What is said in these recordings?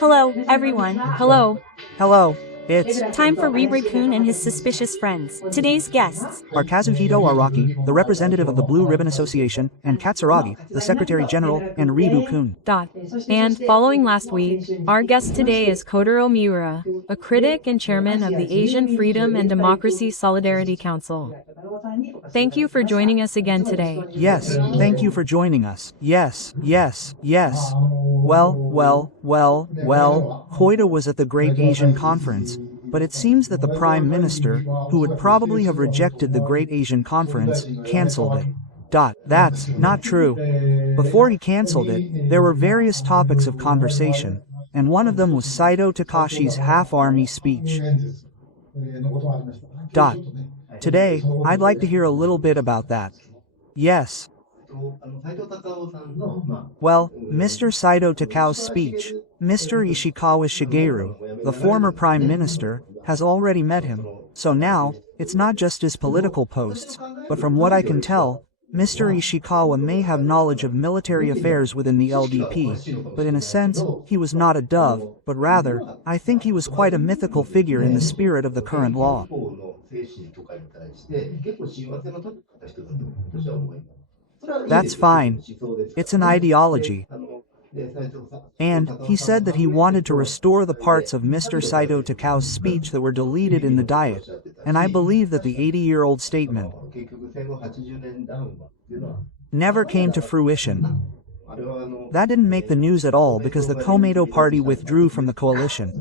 Hello, everyone. Hello. Hello, it's Time for Riri-kun and his suspicious friends. Today's guests are Kazuhito Araki, the representative of the Blue Ribbon Association, and Katsuragi, the Secretary General, and Ribu-kun. And following last week, our guest today is Kotaro Miura, a critic and chairman of the Asian Freedom and Democracy Solidarity Council. Thank you for joining us again today. Yes, thank you for joining us. Yes. Well, Koida was at the Great Asian Conference, but it seems that the Prime Minister, who would probably have rejected the Great Asian Conference, cancelled it. That's not true. Before he cancelled it, there were various topics of conversation, and one of them was Saito Takashi's half-army speech. Today, I'd like to hear a little bit about that. Yes. Well, Mr. Saito Takao's speech, Mr. Ishikawa Shigeru, the former prime minister, has already met him, so now, it's not just his political posts, but from what I can tell, Mr. Ishikawa may have knowledge of military affairs within the LDP, but in a sense, he was not a dove, but rather, I think he was quite a mythical figure in the spirit of the current law. That's fine. It's an ideology. And he said that he wanted to restore the parts of Mr. Saito Takao's speech that were deleted in the Diet, and I believe that the 80-year-old statement never came to fruition. That didn't make the news at all because the Komeito party withdrew from the coalition.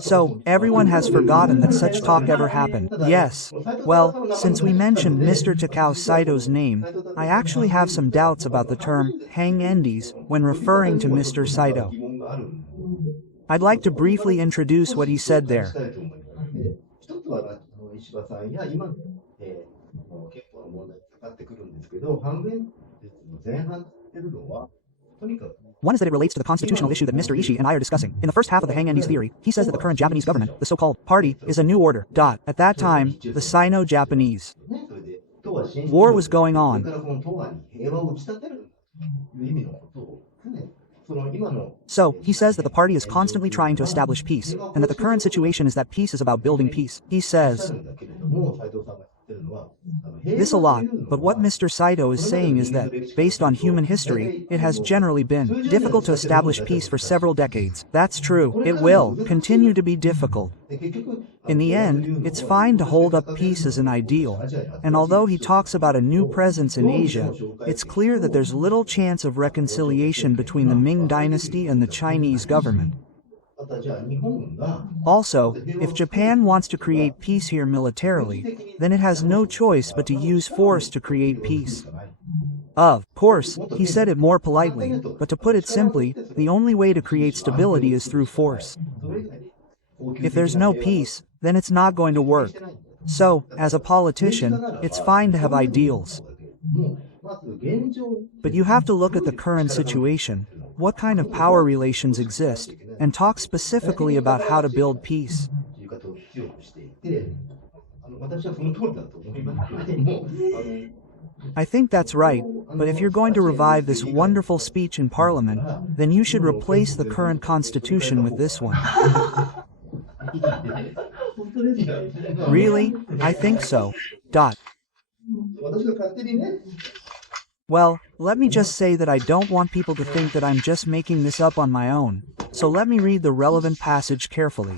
So, everyone has forgotten that such talk ever happened. Yes. Well, since we mentioned Mr. Takao Saito's name, I actually have some doubts about the term hang endies when referring to Mr. Saito. I'd like to briefly introduce what he said there. One is that it relates to the constitutional issue that Mr. Ishii and I are discussing. In the first half of the hang endies theory, he says that the current Japanese government, the so-called party, is a new order. At that time, the Sino-Japanese war was going on. So, he says that the party is constantly trying to establish peace, and that the current situation is that peace is about building peace. He says this a lot, but what Mr. Saito is saying is that, based on human history, it has generally been difficult to establish peace for several decades. That's true. It will continue to be difficult. In the end, it's fine to hold up peace as an ideal, and although he talks about a new presence in Asia, it's clear that there's little chance of reconciliation between the Ming dynasty and the Chinese government. Also, if Japan wants to create peace here militarily, then it has no choice but to use force to create peace. Of course, he said it more politely, but to put it simply, the only way to create stability is through force. If there's no peace, then it's not going to work. So, as a politician, it's fine to have ideals. But you have to look at the current situation, what kind of power relations exist, and talk specifically about how to build peace. I think that's right, but if you're going to revive this wonderful speech in Parliament, then you should replace the current constitution with this one. Really? I think so. Well, let me just say that I don't want people to think that I'm just making this up on my own, so let me read the relevant passage carefully.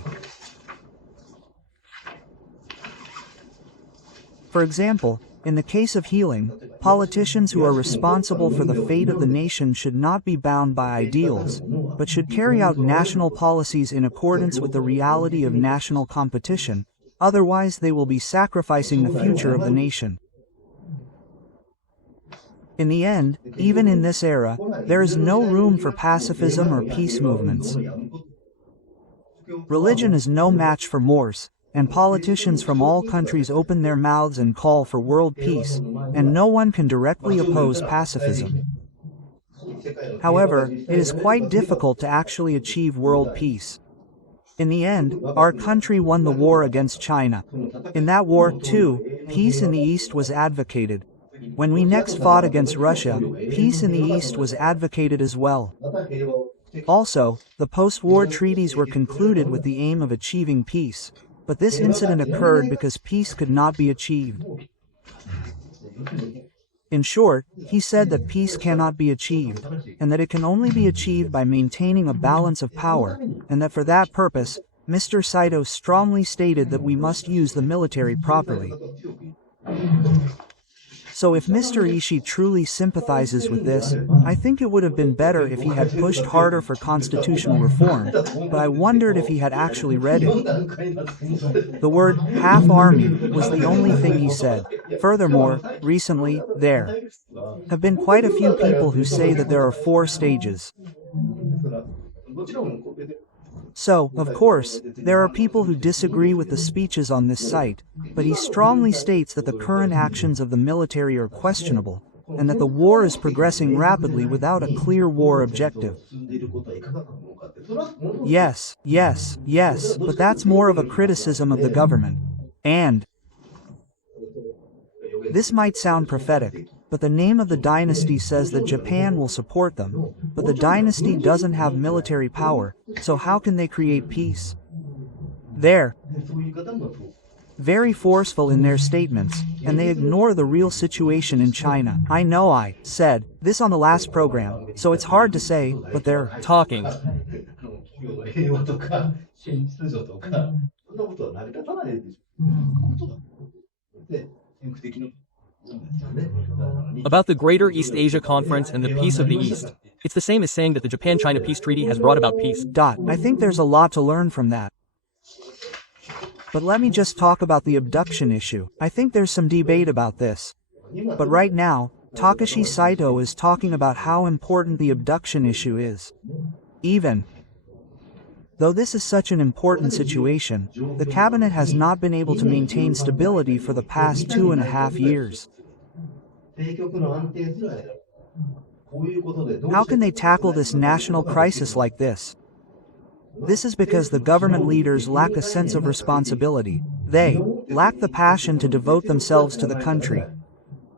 For example, in the case of healing, politicians who are responsible for the fate of the nation should not be bound by ideals, but should carry out national policies in accordance with the reality of national competition, otherwise they will be sacrificing the future of the nation. In the end, even in this era, there is no room for pacifism or peace movements. Religion is no match for Morse, and politicians from all countries open their mouths and call for world peace, and no one can directly oppose pacifism. However, it is quite difficult to actually achieve world peace. In the end, our country won the war against China. In that war, too, peace in the East was advocated. When we next fought against Russia, peace in the East was advocated as well. Also, the post-war treaties were concluded with the aim of achieving peace, but this incident occurred because peace could not be achieved. In short, he said that peace cannot be achieved, and that it can only be achieved by maintaining a balance of power, and that for that purpose, Mr. Saito strongly stated that we must use the military properly. So if Mr. Ishii truly sympathizes with this, I think it would have been better if he had pushed harder for constitutional reform, but I wondered if he had actually read it. The word half army was the only thing he said. Furthermore, recently, there have been quite a few people who say that there are 4 stages. So, of course, there are people who disagree with the speeches on this site, but he strongly states that the current actions of the military are questionable, and that the war is progressing rapidly without a clear war objective. Yes, but that's more of a criticism of the government. And this might sound prophetic, but the name of the dynasty says that Japan will support them, but the dynasty doesn't have military power, so how can they create peace? They're very forceful in their statements, and they ignore the real situation in China. I know I said this on the last program, so it's hard to say, but they're talking. About the Greater East Asia Conference and the peace of the East. It's the same as saying that the Japan-China peace treaty has brought about peace. I think there's a lot to learn from that. But let me just talk about the abduction issue. I think there's some debate about this. But right now, Takashi Saito is talking about how important the abduction issue is. Even though this is such an important situation, the cabinet has not been able to maintain stability for the past 2.5 years. How can they tackle this national crisis like this? This is because the government leaders lack a sense of responsibility. They lack the passion to devote themselves to the country.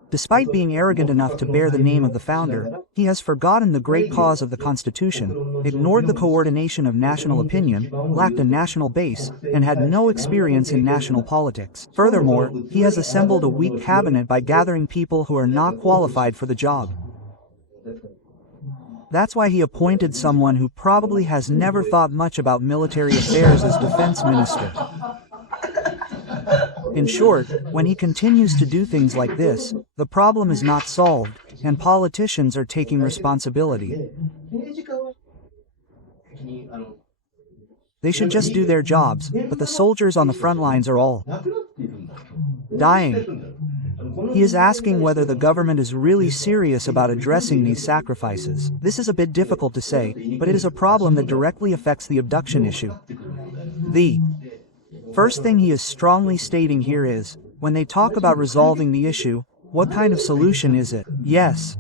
Despite being arrogant enough to bear the name of the founder, he has forgotten the great cause of the Constitution, ignored the coordination of national opinion, lacked a national base, and had no experience in national politics. Furthermore, he has assembled a weak cabinet by gathering people who are not qualified for the job. That's why he appointed someone who probably has never thought much about military affairs as defense minister. In short, when he continues to do things like this, the problem is not solved, and politicians are taking responsibility. They should just do their jobs, but the soldiers on the front lines are all dying. He is asking whether the government is really serious about addressing these sacrifices. This is a bit difficult to say, but it is a problem that directly affects the abduction issue. The first thing he is strongly stating here is, when they talk about resolving the issue, what kind of solution is it? Yes.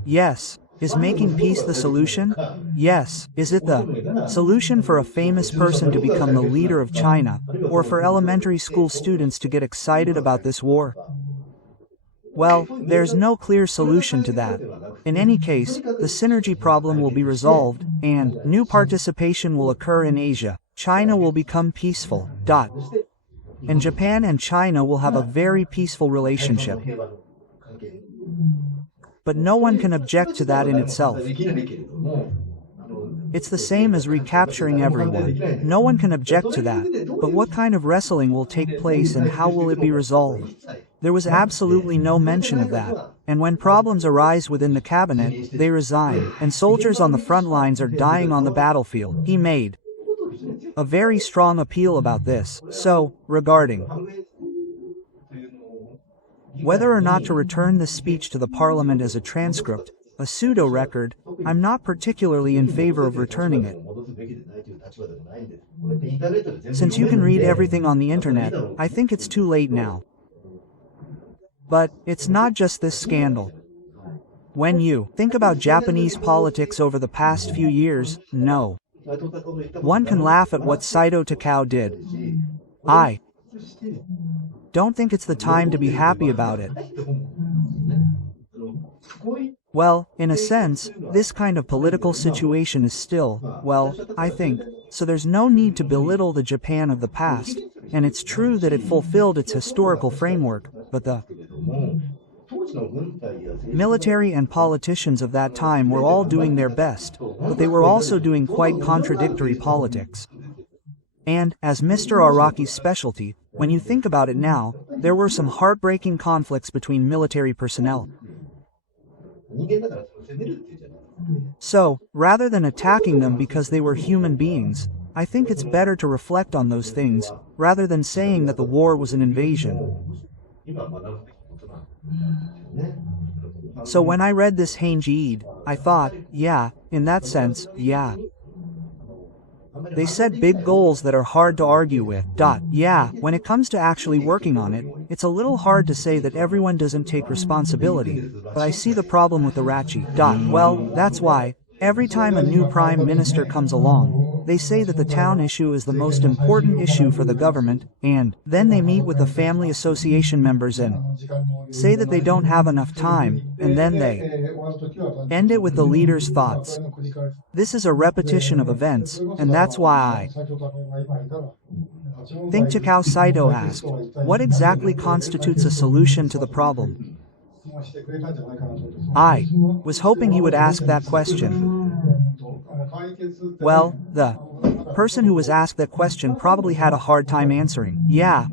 Is making peace the solution? Yes. Is it the solution for a famous person to become the leader of China, or for elementary school students to get excited about this war? Well, there's no clear solution to that. In any case, the synergy problem will be resolved, and new participation will occur in Asia. China will become peaceful. And Japan and China will have a very peaceful relationship. But no one can object to that in itself. It's the same as recapturing everyone. No one can object to that. But what kind of wrestling will take place and how will it be resolved? There was absolutely no mention of that. And when problems arise within the cabinet, they resign, and soldiers on the front lines are dying on the battlefield. He made a very strong appeal about this. So, regarding whether or not to return this speech to the parliament as a transcript, a pseudo-record, I'm not particularly in favor of returning it. Since you can read everything on the internet, I think it's too late now. But it's not just this scandal. When you think about Japanese politics over the past few years, no. One can laugh at what Saito Takao did. I don't think it's the time to be happy about it. Well, in a sense, this kind of political situation is still, well, I think, so there's no need to belittle the Japan of the past, and it's true that it fulfilled its historical framework, but the military and politicians of that time were all doing their best, but they were also doing quite contradictory politics. And, as Mr. Araki's specialty, when you think about it now, there were some heartbreaking conflicts between military personnel. So, rather than attacking them because they were human beings, I think it's better to reflect on those things, rather than saying that the war was an invasion. So when I read this Heinji-Eid, I thought, yeah, in that sense, yeah. They set big goals that are hard to argue with. Yeah, when it comes to actually working on it, it's a little hard to say that everyone doesn't take responsibility, but I see the problem with the Rachi. Well, that's why, every time a new prime minister comes along, they say that the town issue is the most important issue for the government, and then they meet with the family association members and say that they don't have enough time, and then they end it with the leader's thoughts. This is a repetition of events, and that's why I think Takao Saito asked, what exactly constitutes a solution to the problem? I was hoping he would ask that question. Well, the person who was asked that question probably had a hard time answering. Yeah,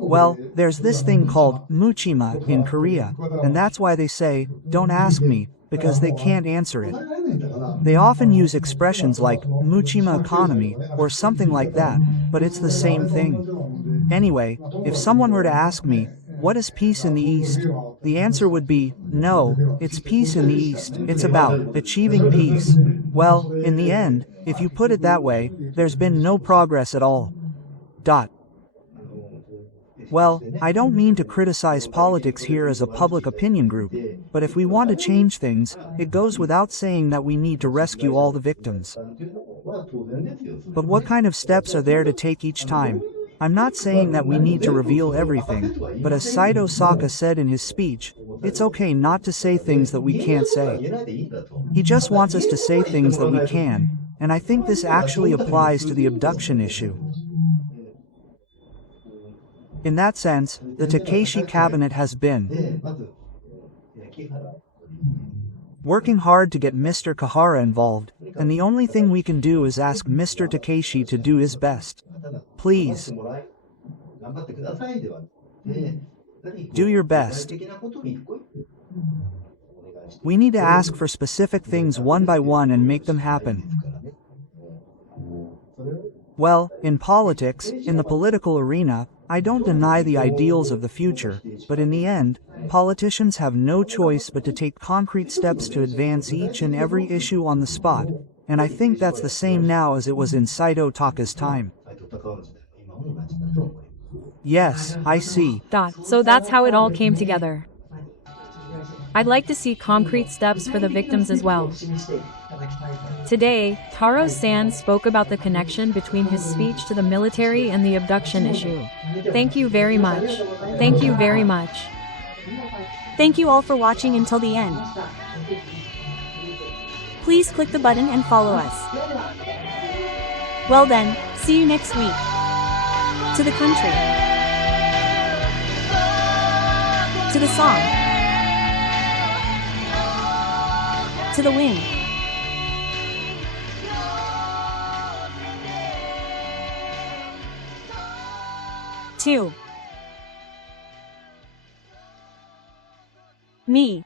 well, there's this thing called muchima in Korea, and that's why they say, don't ask me, because they can't answer it. They often use expressions like muchima economy or something like that, but it's the same thing. Anyway, if someone were to ask me, what is peace in the East? The answer would be, no, it's peace in the East. It's about achieving peace. Well, in the end, if you put it that way, there's been no progress at all. Well, I don't mean to criticize politics here as a public opinion group, but if we want to change things, it goes without saying that we need to rescue all the victims. But what kind of steps are there to take each time? I'm not saying that we need to reveal everything, but as Saito Saka said in his speech, it's okay not to say things that we can't say. He just wants us to say things that we can, and I think this actually applies to the abduction issue. In that sense, the Takeshi cabinet has been working hard to get Mr. Kahara involved, and the only thing we can do is ask Mr. Takeshi to do his best. Please. Do your best. We need to ask for specific things one by one and make them happen. Well, in politics, in the political arena, I don't deny the ideals of the future, but in the end, politicians have no choice but to take concrete steps to advance each and every issue on the spot, and I think that's the same now as it was in Saito Taka's time. Yes, I see. So that's how it all came together. I'd like to see concrete steps for the victims as well. Today, Taro-san spoke about the connection between his speech to the military and the abduction issue. Thank you very much. Thank you very much. Thank you all for watching until the end. Please click the button and follow us. Well then, see you next week. To the country. To the song. To the wind. To me.